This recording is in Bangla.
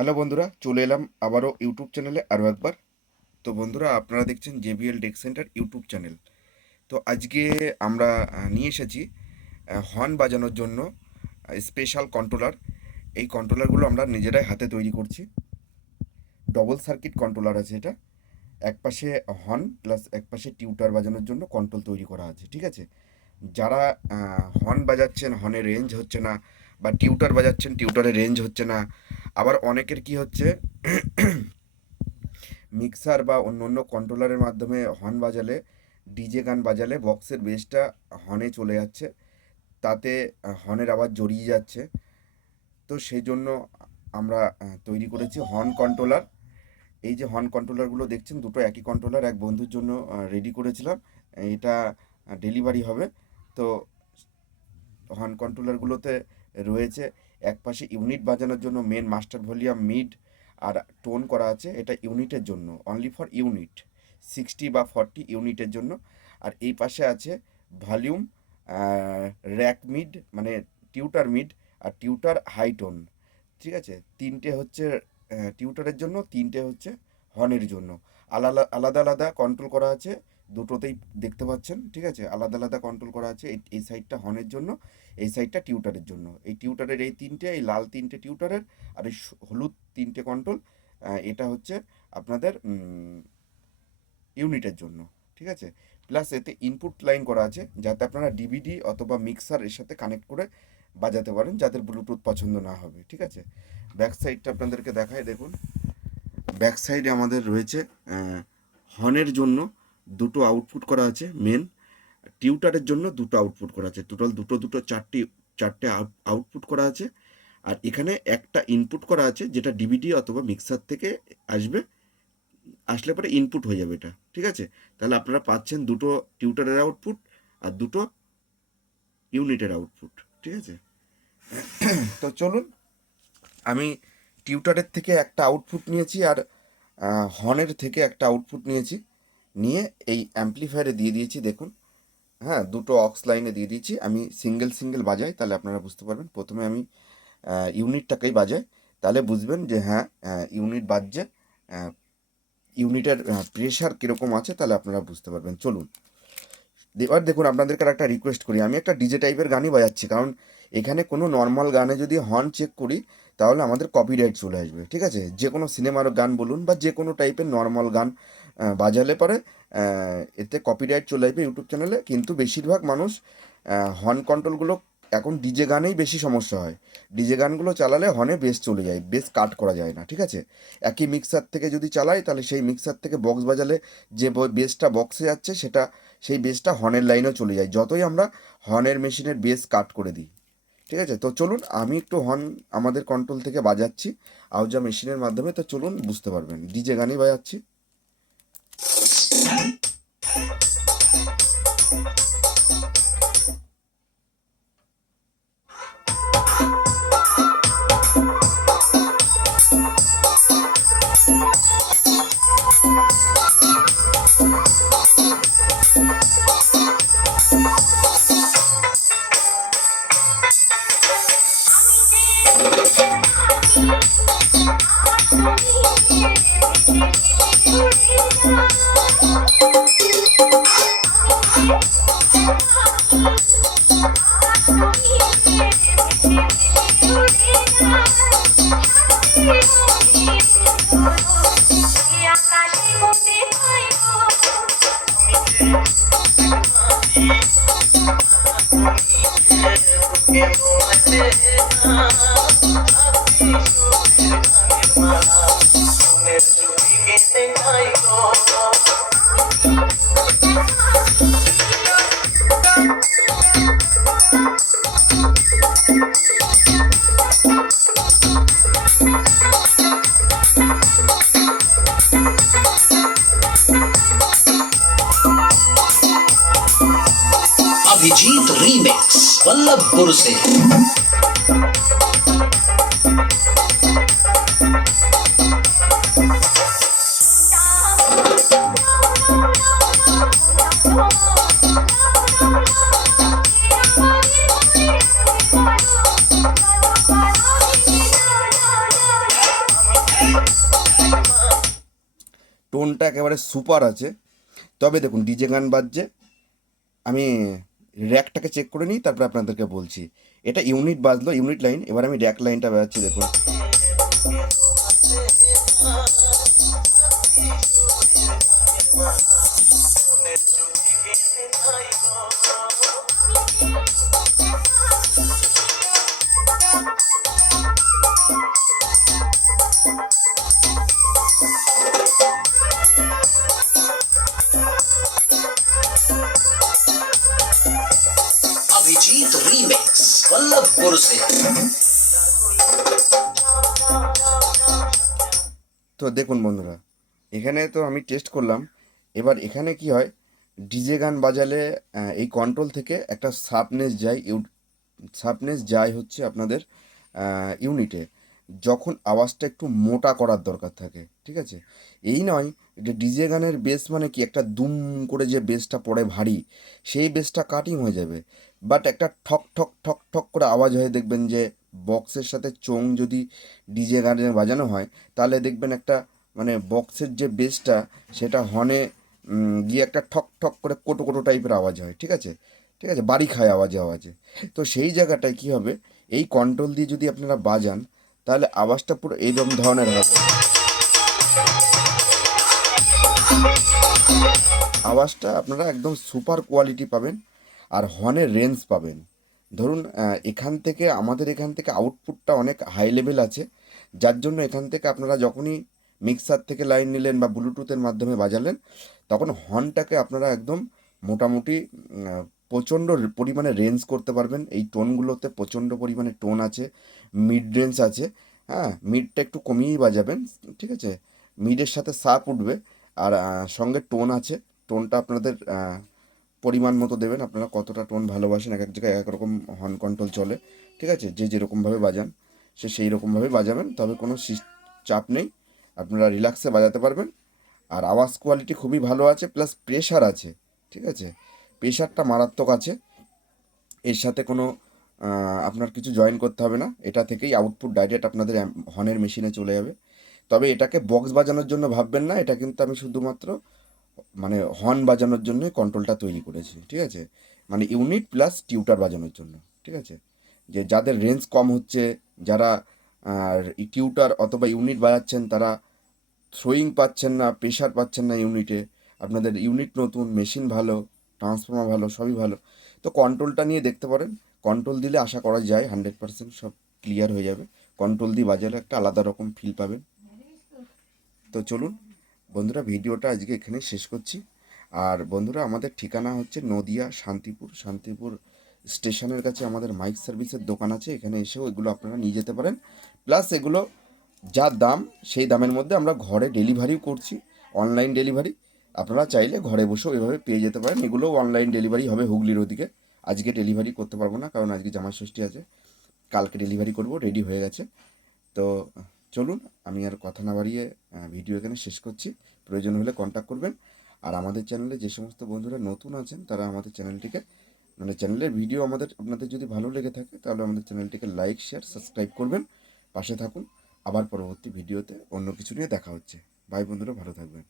হ্যালো বন্ধুরা, চলে এলাম আবারও ইউটিউব চ্যানেলে আরও একবার। তো বন্ধুরা, আপনারা দেখছেন JBL deck centre YouTube channel. তো আজকে আমরা নিয়ে এসেছি হর্ন বাজানোর জন্য স্পেশাল কন্ট্রোলার। এই কন্ট্রোলারগুলো আমরা নিজেরাই হাতে তৈরি করছি। ডবল সার্কিট কন্ট্রোলার আছে এটা। এক পাশে হর্ন প্লাস এক পাশে টিউটার বাজানোর জন্য কন্ট্রোল তৈরি করা আছে, ঠিক আছে। যারা হর্ন বাজাচ্ছেন, হর্নের রেঞ্জ হচ্ছে না, বা টিউটার বাজাচ্ছেন, টিউটারের রেঞ্জ হচ্ছে না। আবার অনেকের কি হচ্ছে, মিক্সার বা অন্য অন্য কন্ট্রোলারের মাধ্যমে হর্ন বাজালে, ডিজে গান বাজালে বক্সের বেসটা হর্নে চলে যাচ্ছে, তাতে হর্নের আওয়াজ জড়িয়ে যাচ্ছে। তো সেই জন্য আমরা তৈরি করেছি হর্ন কন্ট্রোলার। এই যে হর্ন কন্ট্রোলারগুলো দেখছেন, দুটো একই কন্ট্রোলার এক বন্ধুর জন্য রেডি করেছিলাম। এটা ডেলিভারি হবে। তো হর্ন কন্ট্রোলারগুলোতে রয়েছে এক পাশে ইউনিট বাজানোর জন্য মেন মাস্টার ভলিউম মিড আর টোন করা আছে, এটা ইউনিটের জন্য, অনলি ফর ইউনিট 60 বা 40 ইউনিটের জন্য। আর এই পাশে আছে ভলিউম, র্যাক মিড মানে টিউটার মিড আর টিউটার হাই টোন, ঠিক আছে। তিনটে হচ্ছে টিউটারের জন্য, তিনটে হচ্ছে হর্নের জন্য। আলাদা আলাদা আলাদা কন্ট্রোল করা আছে দুটোতেই, দেখতে পাচ্ছেন, ঠিক আছে। আলাদা আলাদা কন্ট্রোল করা আছে। এই সাইডটা হর্নের জন্য, এই সাইডটা টিউটারের জন্য। এই টিউটারের এই তিনটে, এই লাল তিনটে টিউটারের, আর এই হলুদ তিনটে কন্ট্রোল, এটা হচ্ছে আপনাদের ইউনিটের জন্য, ঠিক আছে। প্লাস এতে ইনপুট লাইন করা আছে, যাতে আপনারা ডিভিডি অথবা মিক্সার এর সাথে কানেক্ট করে বাজাতে পারেন, যাদের ব্লুটুথ পছন্দ না হবে, ঠিক আছে। ব্যাক সাইডটা আপনাদেরকে দেখায়, দেখুন। ব্যাক সাইডে আমাদের রয়েছে হর্নের জন্য দুটো আউটপুট করা আছে মেন, টিউটারের জন্য দুটো আউটপুট করা আছে, টোটাল দুটো দুটো চারটে আউটপুট করা আছে। আর এখানে একটা ইনপুট করা আছে, যেটা ডিভিডি অথবা মিক্সার থেকে আসবে, আসলে পরে ইনপুট হয়ে যাবে এটা, ঠিক আছে। তাহলে আপনারা পাচ্ছেন দুটো টিউটারের আউটপুট আর দুটো ইউনিটের আউটপুট, ঠিক আছে। তো চলুন, আমি টিউটারের থেকে একটা আউটপুট নিয়েছি আর হর্নের থেকে একটা আউটপুট নিয়েছি, নিয়ে এই অ্যাম্পলিফায়ারে দিয়ে দিয়েছি, দেখুন। হ্যাঁ, দুটো অক্স লাইনে দিয়ে দিয়েছি। আমি সিঙ্গেল সিঙ্গেল বাজাই, তাহলে আপনারা বুঝতে পারবেন। প্রথমে আমি ইউনিটটাকেই বাজাই, তাহলে বুঝবেন যে হ্যাঁ, ইউনিট বাজছে, ইউনিটের প্রেশার কীরকম আছে, তাহলে আপনারা বুঝতে পারবেন। চলুন, এবার দেখুন, আপনাদেরকে একটা রিকোয়েস্ট করি। আমি একটা ডিজে টাইপের গানই বাজাচ্ছি, কারণ এখানে কোনো নর্মাল গানে যদি হর্ন চেক করি, তাহলে আমাদের কপিরাইট চলে আসবে, ঠিক আছে। যে কোনো সিনেমার গান বলুন বা যে কোনো টাইপের নর্মাল গান বাজালে পরে এতে কপিরাইট চলে আসবে ইউটিউব চ্যানেলে। কিন্তু বেশিরভাগ মানুষ হর্ন কন্ট্রোলগুলো এখন ডিজে গানেই বেশি সমস্যা হয়। ডিজে গানগুলো চালালে হর্নে বেস চলে যায়, বেস কাট করা যায় না, ঠিক আছে। একই মিক্সার থেকে যদি চালাই, তাহলে সেই মিক্সার থেকে বক্স বাজালে যে বেসটা বক্সে যাচ্ছে, সেটা সেই বেসটা হর্নের লাইনেও চলে যায়, যতই আমরা হর্নের মেশিনের বেস কাট করে দিই, ঠিক আছে। তো চলুন, আমি একটু হর্ন আমাদের কন্ট্রোল থেকে বাজাচ্ছি আউজা মেশিনের মাধ্যমে। তো চলুন, বুঝতে পারবেন, ডিজে গানই বাজাচ্ছি। अभिजीत रीमिक्स वल्लभपुर से। টোনটা একেবারে সুপার আছে। তবে দেখুন ডিজে গান বাজছে, আমি র্যাকটাকে চেক করে নিই, তারপরে আপনাদেরকে বলছি। এটা ইউনিট বাজলো, ইউনিট লাইন। এবার আমি র্যাক লাইনটা বাজাচ্ছি, দেখুন। अभिजीत रीमिक्स वल्लभपुर से। তো দেখুন বন্ধুরা, এখানে তো আমি টেস্ট করলাম। এবার এখানে কি হয়, ডিজে গান বাজালে এই কন্ট্রোল থেকে একটা শার্পনেস যায় হচ্ছে আপনাদের ইউনিটে, যখন আওয়াজটা একটু মোটা করার দরকার থাকে, ঠিক আছে। এই নয় যে ডিজে গানের বেস মানে কি একটা দুম করে যে বেসটা পড়ে ভারী, সেই বেসটা কাটিং হয়ে যাবে। বাট একটা ঠক ঠক ঠক ঠক করে আওয়াজ হয়, দেখবেন যে বক্সের সাথে চোং যদি ডিজে গানে বাজানো হয়, তাহলে দেখবেন একটা মানে বক্সের যে বেসটা সেটা হর্নে গিয়ে একটা ঠক ঠক করে কোটো কোটো টাইপের আওয়াজ হয়, ঠিক আছে। ঠিক আছে, বাড়ি খায় আওয়াজে আওয়াজে। তো সেই জায়গাটায় কী হবে, এই কন্ট্রোল দিয়ে যদি আপনারা বাজান, তাহলে আওয়াজটা পুরো এইরকম ধরনের হবে। আওয়াজটা আপনারা একদম সুপার কোয়ালিটি পাবেন, আর হর্নের রেঞ্জ পাবেন। ধরুন আমাদের এখান থেকে আউটপুটটা অনেক হাই লেভেল আছে, যার জন্য এখান থেকে আপনারা যখনই মিক্সার থেকে লাইন নিলেন বা ব্লুটুথের মাধ্যমে বাজালেন, তখন হর্নটাকে আপনারা একদম মোটামুটি প্রচণ্ড পরিমাণে রেঞ্জ করতে পারবেন। এই টোনগুলোতে প্রচণ্ড পরিমাণে টোন আছে, মিড রেঞ্জ আছে। হ্যাঁ, মিডটা একটু কমিয়েই বাজাবেন, ঠিক আছে। মিডের সাথে সাপ উঠবে, আর সঙ্গে টোন আছে। টোনটা আপনাদের পরিমাণ মতো দেবেন, আপনারা কতটা টোন ভালোবাসেন। এক এক জায়গায় এক রকম হর্ন কন্ট্রোল চলে, ঠিক আছে। যে যেরকমভাবে বাজান সে সেই রকমভাবে বাজাবেন, তবে কোনো চাপ নেই, আপনারা রিল্যাক্সে বাজাতে পারবেন। আর আওয়াজ কোয়ালিটি খুবই ভালো আছে, প্লাস প্রেশার আছে, ঠিক আছে। প্রেশারটা মারাত্মক আছে। এর সাথে কোনো আপনার কিছু জয়েন করতে হবে না, এটা থেকেই আউটপুট ডাইরেক্ট আপনাদের হর্নের মেশিনে চলে যাবে। তবে এটাকে বক্স বাজানোর জন্য ভাববেন না, এটা কিন্তু আমি শুধুমাত্র মানে হর্ন বাজানোর জন্যই কন্ট্রোলটা তৈরি করেছি, ঠিক আছে। মানে ইউনিট প্লাস টিউটার বাজানোর জন্য, ঠিক আছে। যে যাদের রেঞ্জ কম হচ্ছে, যারা টিউটার অথবা ইউনিট বাজাচ্ছেন, তারা থ্রোয়িং পাচ্ছেন না, প্রেশার পাচ্ছেন না ইউনিটে, আপনাদের ইউনিট নতুন, মেশিন ভালো, ট্রান্সফর্মার ভালো, সবই ভালো, তো কন্ট্রোলটা নিয়ে দেখতে পারেন। কন্ট্রোল দিলে আশা করা যায় 100% সব ক্লিয়ার হয়ে যাবে। কন্ট্রোল দিয়ে বাজালে একটা আলাদা রকম ফিল পাবেন। তো চলুন বন্ধুরা, ভিডিওটা আজকে এখানে শেষ করছি। আর বন্ধুরা, আমাদের ঠিকানা হচ্ছে নদিয়া শান্তিপুর স্টেশনের কাছে আমাদের মাইক সার্ভিসের দোকান আছে। এখানে এসেও এগুলো আপনারা নিয়ে যেতে পারেন। প্লাস এগুলো যা দাম, সেই দামের মধ্যে আমরা ঘরে ডেলিভারিও করছি, অনলাইন ডেলিভারি। আপনারা চাইলে ঘরে বসেও এভাবে পেয়ে যেতে পারেন। এগুলোও অনলাইন ডেলিভারি হবে হুগলির ওদিকে। আজকে ডেলিভারি করতে পারবো না, কারণ আজকে জামাই ষষ্ঠী আছে, কালকে ডেলিভারি করব, রেডি হয়ে গেছে। তো চলুন, আমি আর কথা না বাড়িয়ে ভিডিও এখানে শেষ করছি। প্রয়োজন হলে কন্ট্যাক্ট করবেন। আর আমাদের চ্যানেলে যে সমস্ত বন্ধুরা নতুন আছেন, তারা আমাদের চ্যানেলটিকে মানে চ্যানেলের ভিডিও আপনাদের যদি ভালো লেগে থাকে, তাহলে আমাদের চ্যানেলটিকে লাইক, শেয়ার, সাবস্ক্রাইব করবেন, পাশে থাকুন। আবার পরবর্তী ভিডিওতে অন্য কিছু নিয়ে দেখা হচ্ছে। বাই বন্ধুরা, ভালো থাকবেন।